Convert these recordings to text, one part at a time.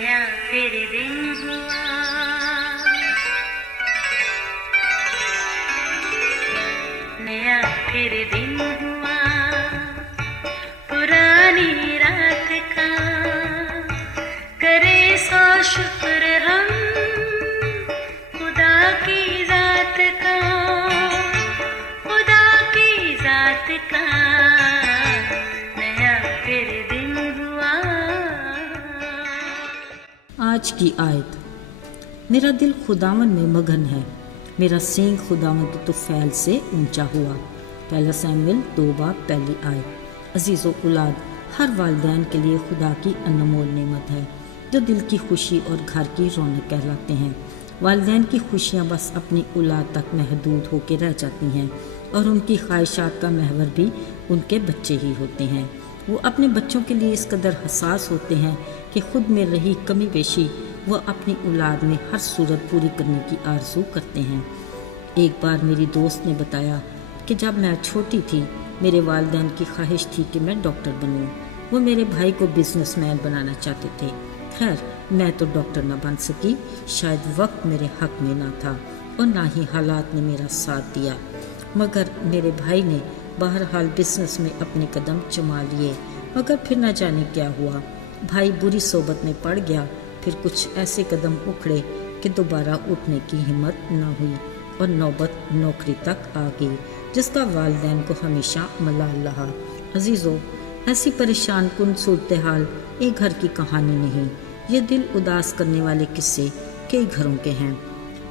नया फिर दिन हुआ, नया फिर दिन हुआ, पुरानी रात का करे सो शुक्र हम खुदा की जात का, खुदा की जात का नया फिर दिन हुआ। आज की आयत। मेरा दिल खुदावन में मगन है, मेरा सींग खुदावन के तुफैल से ऊंचा हुआ। पहला सैमुएल 2:1 आयत। अजीज़ो औलाद, हर वालिदैन के लिए खुदा की अनमोल नेमत है जो दिल की खुशी और घर की रौनक कहलाते हैं। वालिदैन की खुशियाँ बस अपनी औलाद तक महदूद होकर रह जाती हैं और उनकी ख्वाहिशात का महवर भी उनके बच्चे ही होते हैं। वो अपने बच्चों के लिए इस कदर हसास होते हैं कि खुद में रही कमी पेशी वो अपनी औलाद में हर सूरत पूरी करने की आरज़ू करते हैं। एक बार मेरी दोस्त ने बताया कि जब मैं छोटी थी मेरे वालिदैन की ख्वाहिश थी कि मैं डॉक्टर बनूं। वो मेरे भाई को बिजनेसमैन बनाना चाहते थे। खैर, मैं तो डॉक्टर न बन सकी, शायद वक्त मेरे हक में ना था और ना ही हालात ने मेरा साथ दिया। मगर मेरे भाई ने बहरहाल बिजनेस में अपने कदम जमा लिए, मगर फिर न जाने क्या हुआ। भाई बुरी सोबत में पड़ गया, फिर कुछ ऐसे कदम उखड़े कि दोबारा उठने की हिम्मत न हुई और नौबत नौकरी तक आ गई, जिसका वालिदैन को हमेशा मलाल रहा। अजीज़ों, ऐसी परेशान कुन सूरत हाल एक घर की कहानी नहीं, ये दिल उदास करने वाले किस्से कई घरों के हैं।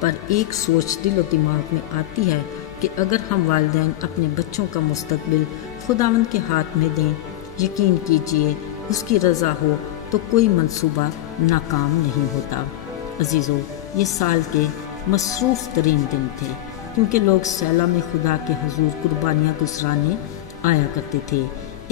पर एक सोच दिल और दिमाग में आती है कि अगर हम वालिदैन अपने बच्चों का मुस्तकबिल खुदावंद के हाथ में दें, यकीन कीजिए उसकी रज़ा हो तो कोई मंसूबा नाकाम नहीं होता। अजीज़ों, ये साल के मसरूफ़ तरीन दिन थे, क्योंकि लोग सैला में खुदा के हुजूर कुर्बानियाँ गुजराने आया करते थे।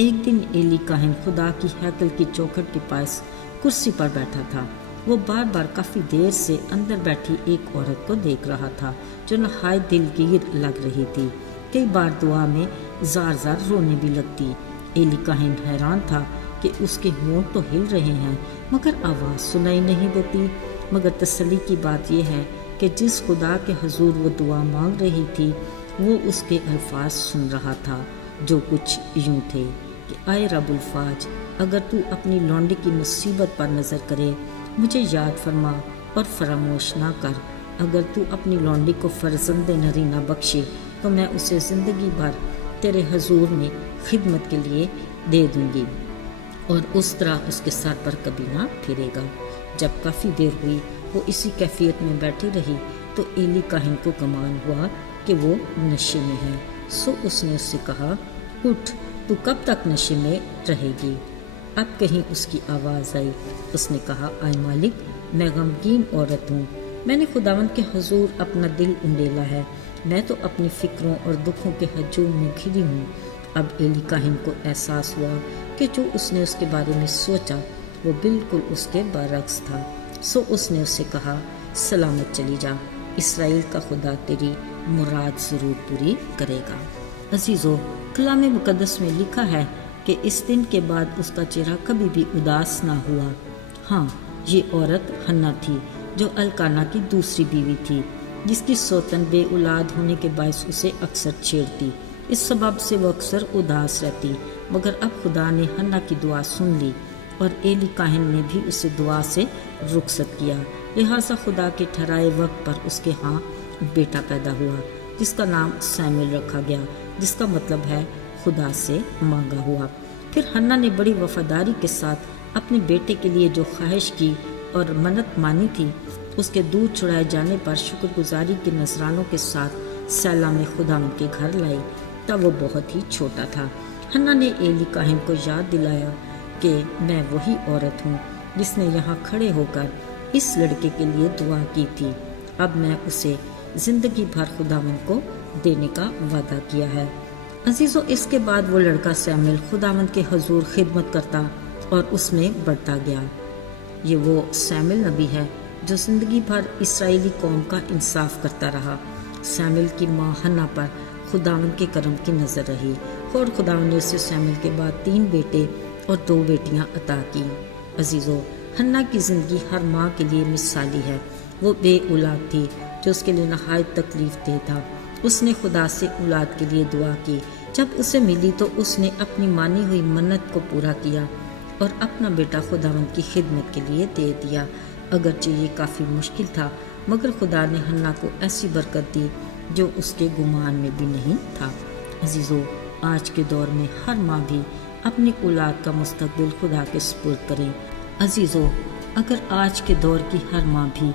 एक दिन एली काहिन खुदा की हैकल की चौखट के पास कुर्सी पर बैठा था। वो बार बार काफ़ी देर से अंदर बैठी एक औरत को देख रहा था जो नहायत दिलगीर लग रही थी। कई बार दुआ में जार जार रोने भी लगती। एली काहिन हैरान था कि उसके होंठ तो हिल रहे हैं मगर आवाज़ सुनाई नहीं देती। मगर तसल्ली की बात यह है कि जिस खुदा के हुजूर वो दुआ मांग रही थी वो उसके अल्फाज सुन रहा था, जो कुछ यूँ थे कि आए रब्बुल फाज, अगर तू अपनी लौंडी की मुसीबत पर नज़र करे, मुझे याद फरमा और फरामोश ना कर। अगर तू अपनी लौंडी को फर्जंद नरीना बख्शे तो मैं उसे ज़िंदगी भर तेरे हुजूर में खिदमत के लिए दे दूँगी और उस तरह उसके सर पर कभी ना फिरेगा। जब काफ़ी देर हुई वो इसी कैफियत में बैठी रही तो एली काहिन को गुमान हुआ कि वो नशे में है। सो उसने उससे कहा, उठ, तू कब तक नशे में रहेगी? अब कहीं उसकी आवाज़ आई। उसने कहा, आए मालिक, मैं गमगीन औरत हूँ, मैंने खुदावंद के हुजूर अपना दिल उंडेला है, मैं तो अपनी फ़िक्रों और दुखों के हजूम में घिरी हूँ। अब एली काहिन को एहसास हुआ कि जो उसने उसके बारे में सोचा वो बिल्कुल उसके बरअक्स था। सो उसने उससे कहा, सलामत चली जा, इसराइल का खुदा तेरी मुराद ज़रूर पूरी करेगा। अजीज़ों, कलाम मुक़द्दस में लिखा है कि इस दिन के बाद उसका चेहरा कभी भी उदास ना हुआ। हाँ, ये औरत हन्ना थी जो अलकाना की दूसरी बीवी थी, जिसकी सौतन बे औलाद होने के बायस उसे अक्सर छेड़ती। इस सबब से वो अक्सर उदास रहती। मगर अब खुदा ने हन्ना की दुआ सुन ली और एली काहिन ने भी उसे दुआ से रुखसत किया। लिहाजा खुदा के ठहराए वक्त पर उसके यहाँ बेटा पैदा हुआ, जिसका नाम सैमुएल रखा गया, जिसका मतलब है खुदा से मांगा हुआ। फिर हन्ना ने बड़ी वफादारी के साथ अपने बेटे के लिए जो ख्वाहिश की और मन्नत मानी थी, उसके दूध चुराए जाने पर शुक्रगुजारी के नजरानों के साथ सैला में खुदा के घर लाई। तब वो बहुत ही छोटा था। हन्ना ने एली काहिन को याद दिलाया कि मैं वही औरत हूँ जिसने यहाँ खड़े होकर इस लड़के के लिए दुआ की थी। अब मैं उसे ज़िंदगी भर खुदावंद को देने का वादा किया है। अजीज़ों, इसके बाद वो लड़का सैमुएल खुदावंद के हुजूर खिदमत करता और उसमें बढ़ता गया। ये वो सैमुएल नबी है जो ज़िंदगी भर इसराइली कौम का इंसाफ करता रहा। सैमुएल की माँ हन्ना पर खुदावंद के करम की नज़र रही और खुदावंद ने उसे सैमुएल के बाद 3 बेटे और 2 बेटियां अता की। अजीज़ों, حنا کی زندگی ہر ماں کے لیے مثالی ہے۔ وہ بے اولاد تھی جو اس کے لیے نہایت تکلیف دہ تھا۔ اس نے خدا سے اولاد کے لیے دعا کی۔ جب اسے ملی تو اس نے اپنی مانی ہوئی منت کو پورا کیا اور اپنا بیٹا خداوند کی خدمت کے لیے دے دیا۔ اگرچہ یہ کافی مشکل تھا مگر خدا نے حنا کو ایسی برکت دی جو اس کے گمان میں بھی نہیں تھا۔ عزیزو، آج کے دور میں ہر ماں بھی اپنی اولاد کا مستقبل خدا کے سپرد کریں۔ عزیزو، اگر آج کے دور کی ہر ماں بھی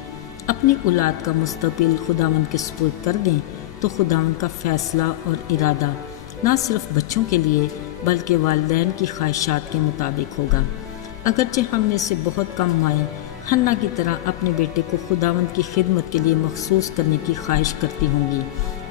اپنی اولاد کا مستقبل خداوند کے سپرد کر دیں تو خداوند کا فیصلہ اور ارادہ نہ صرف بچوں کے لیے بلکہ والدین کی خواہشات کے مطابق ہوگا۔ اگرچہ ہم میں سے بہت کم مائیں حنا کی طرح اپنے بیٹے کو خداوند کی خدمت کے لیے مخصوص کرنے کی خواہش کرتی ہوں گی،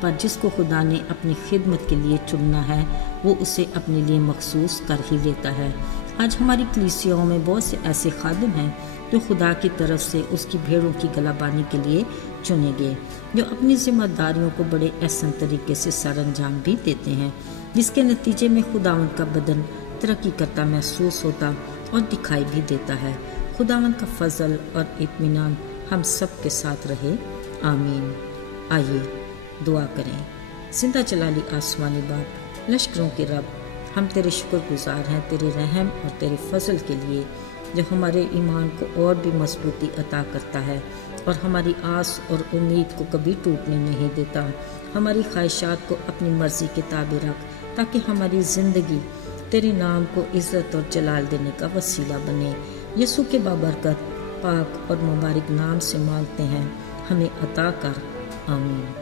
پر جس کو خدا نے اپنی خدمت کے لیے چننا ہے وہ اسے اپنے لیے مخصوص کر ہی لیتا ہے۔ آج ہماری کلیسیاؤں میں بہت سے ایسے خادم ہیں جو خدا کی طرف سے اس کی بھیڑوں کی گلابانی کے لیے چنے گئے، جو اپنی ذمہ داریوں کو بڑے احسن طریقے سے سر انجام بھی دیتے ہیں، جس کے نتیجے میں خداوند کا بدن ترقی کرتا محسوس ہوتا اور دکھائی بھی دیتا ہے۔ خداوند کا فضل اور اطمینان ہم سب کے ساتھ رہے، آمین۔ آئیے دعا کریں۔ زندہ جلالی آسمانی باپ، لشکروں کے رب، ہم تیرے شکر گزار ہیں تیرے رحم اور تیرے فضل کے لیے جو ہمارے ایمان کو اور بھی مضبوطی عطا کرتا ہے اور ہماری آس اور امید کو کبھی ٹوٹنے نہیں دیتا۔ ہماری خواہشات کو اپنی مرضی کے تابع رکھ تاکہ ہماری زندگی تیرے نام کو عزت اور جلال دینے کا وسیلہ بنے۔ یسوع کے بابرکت پاک اور مبارک نام سے مانگتے ہیں، ہمیں عطا کر، آمین۔